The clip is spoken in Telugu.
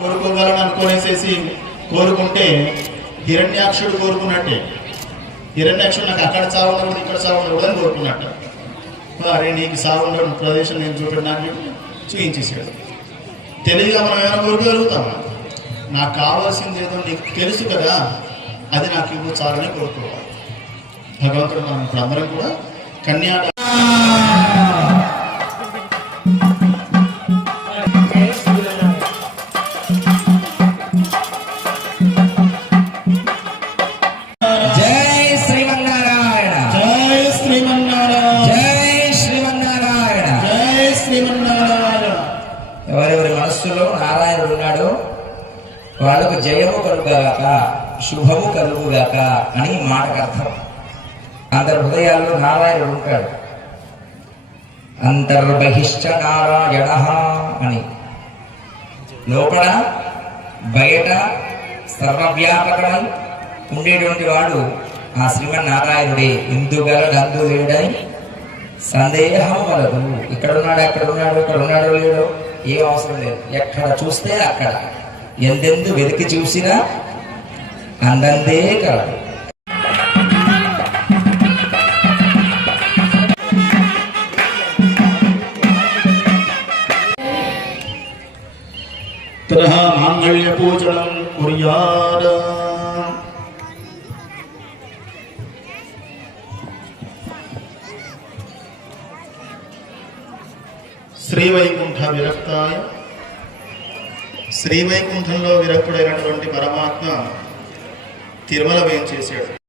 కోరుకోగలను అనుకోనేసేసి కోరుకుంటే హిరణ్యాక్షుడు కోరుకున్నట్టే. హిరణ్యాక్షుడు నాకు అక్కడ చావు ఉండదు ఇక్కడ చావు ఉండదు కూడా కోరుకున్నట్ట. అరే నీకు సాగు ఉండడం ప్రదేశం నేను చూపెట్టడానికి చూపించేసాడు. తెలివిగా మనం ఏమైనా కోరుకోగలుగుతామా? నాకు కావాల్సింది ఏదో నీకు తెలుసు కదా, అది నాకు ఇవ్వు చాలని కోరుకోవాలి. భగవంతుడు మనం ఇప్పుడు అందరం కూడా కన్యా ఎవరెవరి మనస్సులో నారాయణుడు ఉన్నాడో వాళ్ళకు జయము కలుగుగాక, శుభము కలుగుగాక అని మాటకు అర్థం. అందరి హృదయాల్లో నారాయణుడు ఉంటాడు. అంతర్బహిష్ట నారాయణ అని, లోపల బయట సర్వవ్యాపకమై ఉండేటువంటి వాడు ఆ శ్రీమన్నారాయణుడే. ఇందుగలడందు లేడని సందేహం వలదు. ఇక్కడున్నాడు అక్కడున్నాడు ఇక్కడ ఉన్నాడో లేడో ఏం అవసరం లేదు. ఎక్కడ చూస్తే అక్కడ, ఎందెందు వెతికి చూసినా అందందే కలడు. మాంగళ్య పూజనం కుర్యాద. శ్రీవైకుంఠ విరక్తాయ, శ్రీవైకుంఠంలో విరక్తుడైనటువంటి పరమాత్మ తిరుమల వేయించేశాడు.